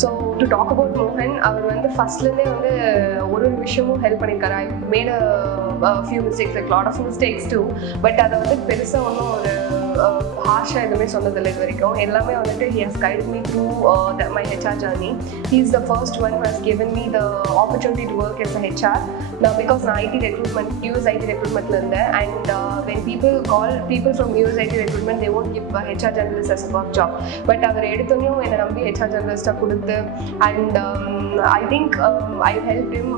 So to talk about மோகன், அவர் வந்து ஃபர்ஸ்ட்லேருந்தே வந்து ஒரு விஷயமும் ஹெல்ப் பண்ணியிருக்காரு. I made few mistakes, like lot of mistakes too. But அதை வந்து பெருசாக ஒன்றும் ஒரு ஹார்ஷாக எதுவுமே சொன்னதில்லை இது வரைக்கும். எல்லாமே வந்துட்டு he has guided me through my HR journey. He is the first one who has given me the opportunity to work as a HR. Now because நான் IT recruitment, US IT recruitmentல இருந்தேன், and when people call people from US IT recruitment, they won't give a HR generalist as a work job. But அவர் எடுத்தோன்னையும் என்னை நம்பி HR generalist கொடுத்து, and I think I helped him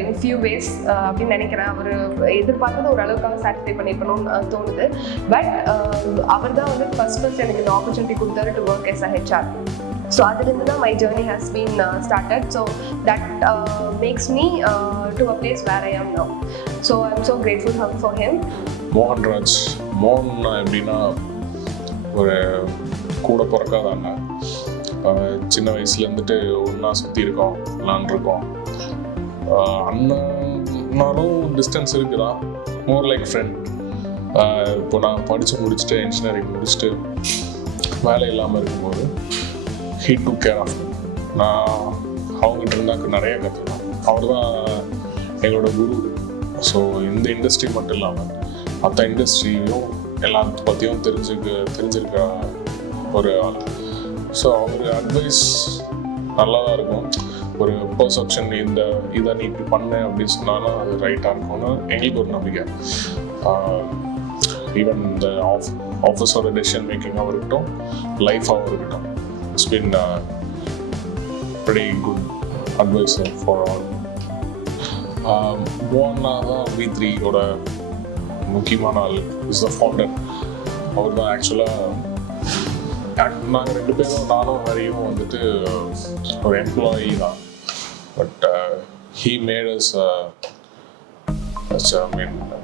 in few ways அப்படின்னு நினைக்கிறேன். அவர் எதிர்பார்த்தது ஒரு அளவுக்காக satisfy பண்ணிருக்கணும்னு தோணுது. But அவர் தான் வந்து ஃபர்ஸ்ட் எனக்கு இந்த ஆப்பர்ச்சுனிட்டி கொடுத்தாரு to work as a HR. So அதுலேருந்து தான் my journey has been started. So that makes me to a place where I am now. So I am so grateful for him. Mohanraj எப்படின்னா ஒரு கூட பிறக்காதாங்க. சின்ன வயசுல இருந்துட்டு ஒன்றா சுற்றி இருக்கோம், விளாண்டுருக்கோம். அண்ணனாலும் டிஸ்டன்ஸ் இருக்குதான், மோர் லைக் ஃப்ரெண்ட். இப்போ நான் படித்து முடிச்சுட்டு இன்ஜினியரிங் முடிச்சுட்டு வேலை இல்லாமல் இருக்கும்போது he took care of me. நான் அவங்ககிட்ட இருந்தாக்கு நிறைய கற்றுக்கணும். அவர் தான் எங்களோட குரு. ஸோ இந்த இண்டஸ்ட்ரி மட்டும் இல்லாமல் மற்ற இண்டஸ்ட்ரியும் எல்லாத்த பற்றியும் தெரிஞ்சிருக்க ஒரு ஆள். ஸோ அவர் அட்வைஸ் நல்லா தான் இருக்கும். ஒரு பர்செப்ஷன், இதை நீ இப்படி பண்ண அப்படின்னு சொன்னாலும் அது ரைட்டாக இருக்கும்னு எங்களுக்கு ஒரு நம்பிக்கை. ஈவன் இந்த ஆஃபீஸோட டெசிஷன் மேக்கிங்காக இருக்கட்டும், லைஃபாகவும் இருக்கட்டும், it's been pretty good advisor for all. மோகனா தான் V3யோட முக்கியமான ஆள், இஸ் த ஃபவுண்டர். அவர் தான் ஆக்சுவலாக நாங்கள் ரெண்டு பேரும், நானும் ஹரியும் வந்துட்டு ஒரு எம்ப்ளாயி தான். But he made us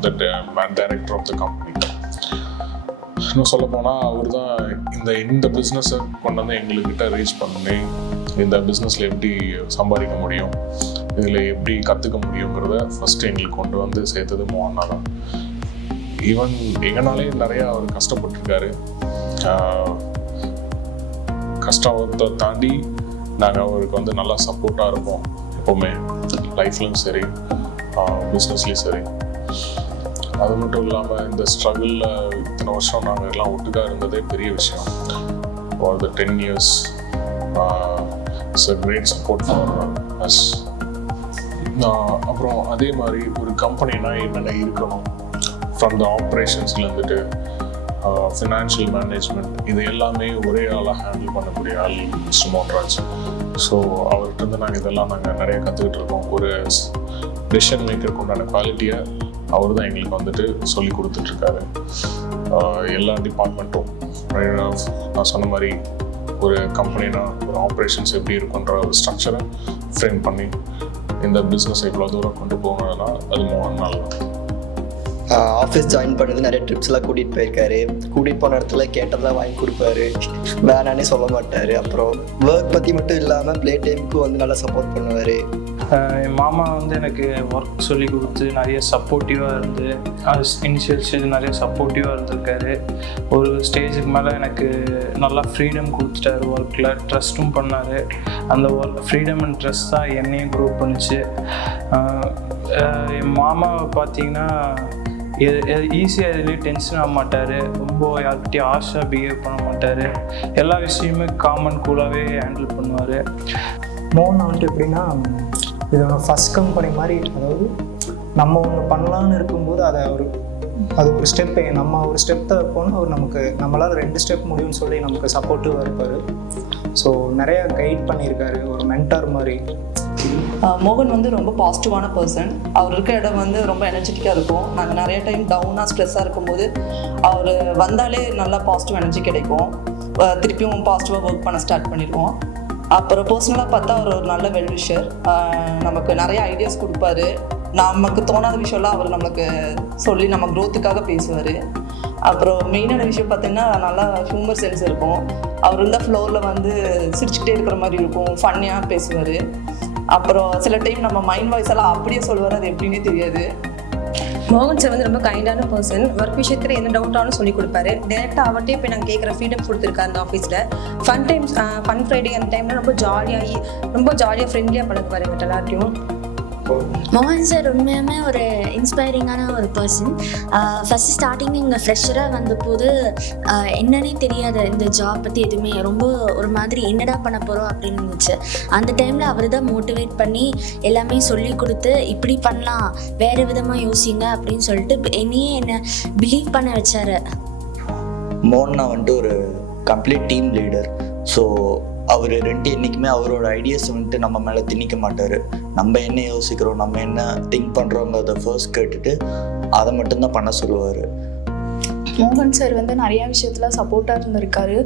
the director of the company. இன்னும் சொல்ல போனால் அவர் தான் இந்த பிஸ்னஸை கொண்டு வந்து எங்கள்கிட்ட ரீச் பண்ணி, இந்த பிஸ்னஸில் எப்படி சம்பாதிக்க முடியும், இதில் எப்படி கற்றுக்க முடியுங்கிறத ஃபஸ்ட்டு எங்களுக்கு கொண்டு வந்து சேர்த்தது மோகனா தான். ஈவன் எங்கனாலே நிறையா அவர் கஷ்டப்பட்டுருக்காரு. கஷ்டத்தை தாண்டி நாங்கள் அவருக்கு வந்து நல்லா சப்போர்ட்டாக இருப்போம் எப்போவுமே, லைஃப்லையும் சரி பிஸ்னஸ்லேயும் சரி. அது மட்டும் இல்லாமல் இந்த ஸ்ட்ரகிளில் இத்தனை வருஷம் நாங்கள் எல்லாம் ஒட்டுக்கா இருந்ததே பெரிய விஷயம். For the 10 years it's a great support for us. அப்புறம் அதே மாதிரி ஒரு கம்பெனினா என்னென்ன இருக்கணும், ஃப்ரம் த ஆப்ரேஷன்ஸ்லேருந்துட்டு ஃபினான்ஷியல் மேனேஜ்மெண்ட், இது எல்லாமே ஒரே ஆளாக ஹேண்டில் பண்ணக்கூடிய ஆள் மிஸ்டர் மோகன்ராஜ். ஸோ அவர்கிட்ட நாங்கள் நிறைய கற்றுக்கிட்டு இருக்கோம். ஒரு டெசிஷன் மேக்கருக்கு உண்டான குவாலிட்டியை அவர் தான் எங்களுக்கு வந்துட்டு சொல்லி கொடுத்துட்ருக்காரு. எல்லா டிபார்ட்மெண்ட்டும் நான் சொன்ன மாதிரி ஒரு கம்பெனினா ஒரு ஆப்ரேஷன்ஸ் எப்படி இருக்குன்ற ஒரு ஸ்ட்ரக்சரை ஃப்ரேம் பண்ணி இந்த பிஸ்னஸ் இவ்வளோ தூரம் கொண்டு போகணும்னா அது மோகன்னால் தான். ஆஃபீஸ் ஜாயின் பண்ணது நிறைய ட்ரிப்ஸ்லாம் கூட்டிகிட்டு போயிருக்காரு. கூட்டிகிட்டு போன இடத்துல கேட்டதெல்லாம் வாங்கி கொடுப்பாரு, வேணானே சொல்ல மாட்டார். அப்புறம் ஒர்க் பற்றி மட்டும் இல்லாமல் ப்ளே டைமுக்கு வந்து நல்லா சப்போர்ட் பண்ணுவார். என் மாமா வந்து எனக்கு ஒர்க் சொல்லி கொடுத்து நிறைய சப்போர்ட்டிவாக இருந்து, இனிஷியல் ஸ்டேஜ் நிறைய சப்போர்ட்டிவாக இருந்திருக்காரு. ஒரு ஸ்டேஜுக்கு மேலே எனக்கு நல்லா ஃப்ரீடம் கொடுத்துட்டாரு, ஒர்க்கில் ட்ரஸ்ட்டும் பண்ணார். அந்த ஒர்க் ஃப்ரீடம் அண்ட் ட்ரஸ்ட் தான் என்னையும் க்ரோ பண்ணிச்சு. என் மாமாவை பார்த்தீங்கன்னா ஈஸியாக எதுலேயும் டென்ஷன் ஆக மாட்டார், ரொம்ப யார்கிட்டையும் ஆஷாக பிஹேவ் பண்ண மாட்டார். எல்லா விஷயமுமே காமன் கூலாகவே ஹேண்டில் பண்ணுவார். மோகன் வந்துட்டு எப்படின்னா, இதோட ஃபஸ்ட் கம்பெனி மாதிரி. அதாவது நம்ம ஒன்று பண்ணலான்னு இருக்கும்போது அது ஒரு ஸ்டெப்பு, நம்ம ஒரு ஸ்டெப் தான் வைப்போம்னு அவர் நம்மளால் 2 ஸ்டெப் முடியும்னு சொல்லி நமக்கு சப்போர்ட்டிவாக இருப்பார். ஸோ நிறையா கைட் பண்ணியிருக்காரு, ஒரு மென்டார் மாதிரி. மோகன் வந்து ரொம்ப பாசிட்டிவான பர்சன். அவர் இருக்க இடம் வந்து ரொம்ப எனர்ஜெட்டிக்காக இருக்கும். நாங்கள் நிறைய டைம் டவுனாக ஸ்ட்ரெஸ்ஸாக இருக்கும்போது அவர் வந்தாலே நல்லா பாசிட்டிவ் எனர்ஜி கிடைக்கும். திருப்பியும் பாசிட்டிவாக ஒர்க் பண்ண ஸ்டார்ட் பண்ணிடுவோம். அப்புறம் பர்சனலாக பார்த்தா அவர் ஒரு நல்ல வெல் விஷர். நமக்கு நிறைய ஐடியாஸ் கொடுப்பாரு. நமக்கு தோணாத விஷயம்லாம் அவர் நமக்கு சொல்லி நம்ம க்ரோத்துக்காக பேசுவார். அப்புறம் மெயினான விஷயம் பார்த்தீங்கன்னா நல்லா ஹியூமர் சென்ஸ் இருக்கும். அவர் இருந்தால் ஃப்ளோரில் வந்து சிரிச்சுக்கிட்டே இருக்கிற மாதிரி இருக்கும், ஃபன்னியாக பேசுவார். அப்புறம் சில டைம் நம்ம மைண்ட் வாய்ஸ் எல்லாம் அப்படியே சொல்லுவார், அது எப்படின்னே தெரியாது. மோகன் சார் வந்து ரொம்ப கைண்டான பர்சன். ஒர்க் விஷயத்தில் என்ன டவுட்டாலும் சொல்லி கொடுப்பாரு. டேரெக்டாக அவர்கிட்டே போய் நாங்கள் கேட்குற ஃப்ரீடம் கொடுத்துருக்காரு அந்த ஆஃபீஸில். ஃபன் ஃப்ரைடே அந்த டைமில் ரொம்ப ஜாலியாக ஃப்ரெண்ட்லியாக பழகுவார் எங்கிட்ட எல்லாத்தையும். மோகன் சார் உண்மையுமே ஒரு இன்ஸ்பைரிங்கான ஒரு பர்சன். ஃபஸ்ட்டு ஸ்டார்டிங் இங்கே ஃப்ரெஷராக வந்தபோது என்னன்னே தெரியாத இந்த ஜாப் பற்றி எதுவுமே ரொம்ப ஒரு மாதிரி என்னடா பண்ண போகிறோம் அப்படின்னு இருந்துச்சு. அந்த டைமில் அவர் தான் மோட்டிவேட் பண்ணி எல்லாமே சொல்லி கொடுத்து இப்படி பண்ணலாம், வேறு விதமாக யோசிங்க அப்படின்னு சொல்லிட்டு என்னை பிலீவ் பண்ண வச்சார். மோகன்னா வந்துட்டு ஒரு கம்ப்ளீட் டீம் லீடர். ஸோ அவர் என்றைக்குமே அவரோட ஐடியாஸ் வந்துட்டு நம்ம மேலே திணிக்க மாட்டார். நம்ம என்ன யோசிக்கிறோம், நம்ம என்ன திங்க் பண்ணுறோங்கிறத ஃபர்ஸ்ட் கேட்டுட்டு அதை மட்டும்தான் பண்ண சொல்லுவார். மோகன் சார் வந்து நிறையா விஷயத்தில் சப்போர்ட்டாக இருந்திருக்காரு.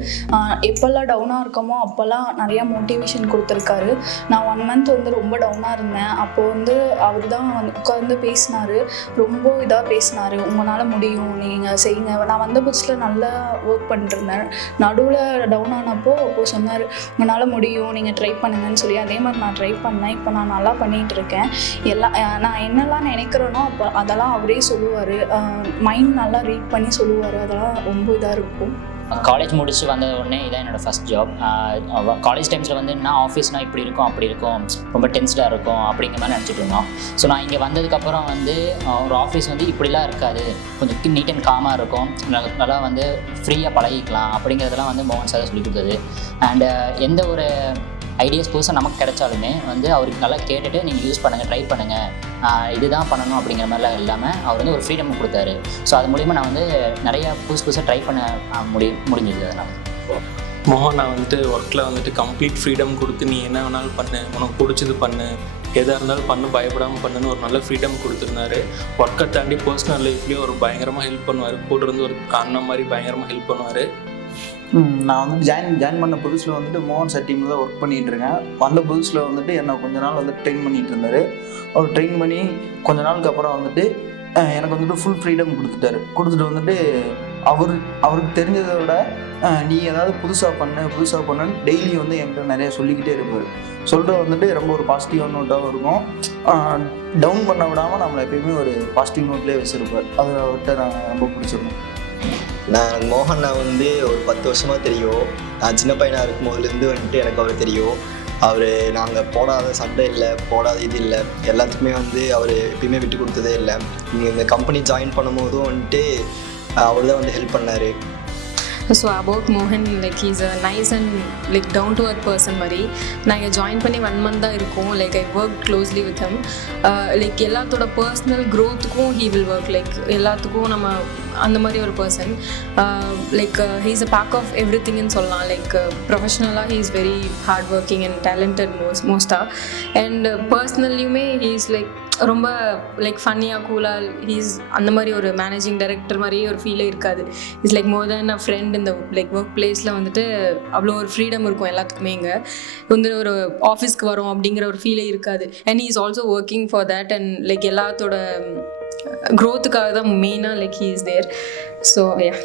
எப்போல்லாம் டவுனாக இருக்கமோ அப்போல்லாம் நிறையா மோட்டிவேஷன் கொடுத்துருக்காரு. நான் 1 மந்த் வந்து ரொம்ப டவுனாக இருந்தேன். அப்போது வந்து அவர் தான் வந்து உட்காந்து பேசினார். ரொம்ப இதாக பேசினார். உங்களால் முடியும், நீங்கள் செய்யுங்க. நான் வந்த புதுசில் நல்லா ஒர்க் பண்ணிட்டுருந்தேன். நடுவில் டவுன் ஆனப்போ அப்போது சொன்னார், உங்களால் முடியும், நீங்கள் ட்ரை பண்ணுங்கன்னு சொல்லி. அதே மாதிரி நான் ட்ரை பண்ணேன். இப்போ நான் நல்லா பண்ணிகிட்ருக்கேன். நான் என்னெல்லாம் நினைக்கிறேனோ அப்போ அதெல்லாம் அவரே சொல்லுவார். மைண்ட் நல்லா ரீட் பண்ணி சொல்லுவார். அதெல்லாம் ரொம்ப இதாக இருக்கும். காலேஜ் முடிச்சு வந்த உடனே இதான் என்னோடய ஃபஸ்ட் ஜாப். காலேஜ் டைம்ஸில் வந்து என்ன ஆஃபீஸ்னால் இப்படி இருக்கும், அப்படி இருக்கும், ரொம்ப டென்ஸ்டாக இருக்கும் அப்படிங்கிற மாதிரி நினச்சிட்டு இருந்தோம். ஸோ நான் இங்கே வந்ததுக்கப்புறம் வந்து ஒரு ஆஃபீஸ் வந்து இப்படிலாம் இருக்காது, கொஞ்சம் நீட் அண்ட் காமாக இருக்கும், நல்லா வந்து ஃப்ரீயாக பழகிக்கலாம் அப்படிங்கிறதெல்லாம் வந்து மோகன் சார் சொல்லி கொடுத்தது. அண்டு எந்த ஒரு ஐடியாஸ் புதுசாக நமக்கு கிடைச்சாலுமே வந்து அவருக்கு நல்லா கேட்டுட்டு நீங்கள் யூஸ் பண்ணுங்கள், ட்ரை பண்ணுங்கள், இதுதான் பண்ணணும் அப்படிங்கிற மாதிரிலாம் இல்லாமல் அவர் வந்து ஒரு ஃப்ரீடம் கொடுத்தாரு. ஸோ அது மூலிமா நான் வந்து நிறையா புதுசாக ட்ரை பண்ண முடிஞ்சது. அதனால் மோகன் நான் வந்துட்டு ஒர்க்கில் வந்துட்டு கம்ப்ளீட் ஃப்ரீடம் கொடுத்து நீ என்ன வேணாலும் பண்ணு, உனக்கு பிடிச்சது பண்ணு, எதாக இருந்தாலும் பண்ணு, பயப்படாமல் பண்ணுன்னு ஒரு நல்ல ஃப்ரீடம் கொடுத்துருந்தாரு. ஒர்க்கை தாண்டி பர்சனல் லைஃப்லேயும் ஒரு பயங்கரமாக ஹெல்ப் பண்ணுவார். கூட இருந்து ஒரு அண்ணன் மாதிரி பயங்கரமாக ஹெல்ப் பண்ணுவார். நான் வந்து ஜாயின் பண்ண புதுசில் வந்துட்டு மோகன் சார் டீமில் தான் ஒர்க் பண்ணிகிட்டு இருக்கேன். வந்த புதுசில் வந்துட்டு என்னை கொஞ்ச நாள் வந்து ட்ரெயின் பண்ணிகிட்டு இருந்தார். அவர் ட்ரெயின் பண்ணி கொஞ்ச நாளுக்கு அப்புறம் வந்துட்டு எனக்கு வந்துட்டு ஃபுல் ஃப்ரீடம் கொடுத்துட்டு வந்துட்டு அவருக்கு தெரிஞ்சதை விட நீ ஏதாவது புதுசாக பண்ணுன்னு டெய்லி வந்து என்கிட்ட நிறையா சொல்லிக்கிட்டே இருப்பார். சொல்லிட்டு வந்துட்டு ரொம்ப ஒரு பாசிட்டிவான நோட்டாகவும் இருக்கும். டவுன் பண்ண விடாமல் நம்மளை எப்பயுமே ஒரு பாசிட்டிவ் நோட்லேயே வச்சுருப்பார். அது அவர்கிட்ட நான் ரொம்ப பிடிச்சிருக்கேன். நான் மோகன் வந்து ஒரு 10 வருஷமாக தெரியும். நான் சின்ன பையனாக இருக்கும் போதுலேருந்து வந்துட்டு எனக்கு அவர் தெரியும். அவர் நாங்கள் போடாத சண்டை இல்லை, போடாத இது இல்லை, எல்லாத்துக்குமே வந்து அவர் எப்பயுமே விட்டு கொடுத்ததே இல்லை. நீங்கள் இந்த கம்பெனி ஜாயின் பண்ணும்போதும் வந்துட்டு அவர் தான் வந்து ஹெல்ப் பண்ணார். ஸோ அபவுட் மோகன், like he's a nice and like down to earth person மாதிரி. நாங்கள் ஜாயின் பண்ணி 1 மந்த் தான் இருக்கும். Like I work closely with him. Like எல்லாத்தோட பர்சனல் க்ரோத்துக்கும் ஹீ வில் ஒர்க். லைக் எல்லாத்துக்கும் நம்ம அந்த மாதிரி ஒரு person. Like he is a back of every திங்னு சொல்லலாம். லைக் ப்ரொஃபஷ்னலாக he is very hard working and talented மோஸ்ட்டாக. அண்ட் பர்சனல்லையுமே ஹீ இஸ் லைக் ரொம்ப லைக் ஃபன்னியாக கூலாக ஹீஸ் அந்த மாதிரி ஒரு மேனேஜிங் டைரக்டர் மாதிரியே ஒரு ஃபீலே இருக்காது. It's like more than a friend. இந்த லைக் ஒர்க் பிளேஸில் வந்துட்டு அவ்வளோ ஒரு ஃப்ரீடம் இருக்கும் எல்லாத்துக்குமே. இங்கே வந்து ஒரு ஆஃபீஸ்க்கு வரோம் அப்படிங்கிற ஒரு ஃபீலே இருக்காது. And he is also working for that. And like எல்லாத்தோட க்ரோத்துக்காக தான் மெயினாக like he is there. So yeah.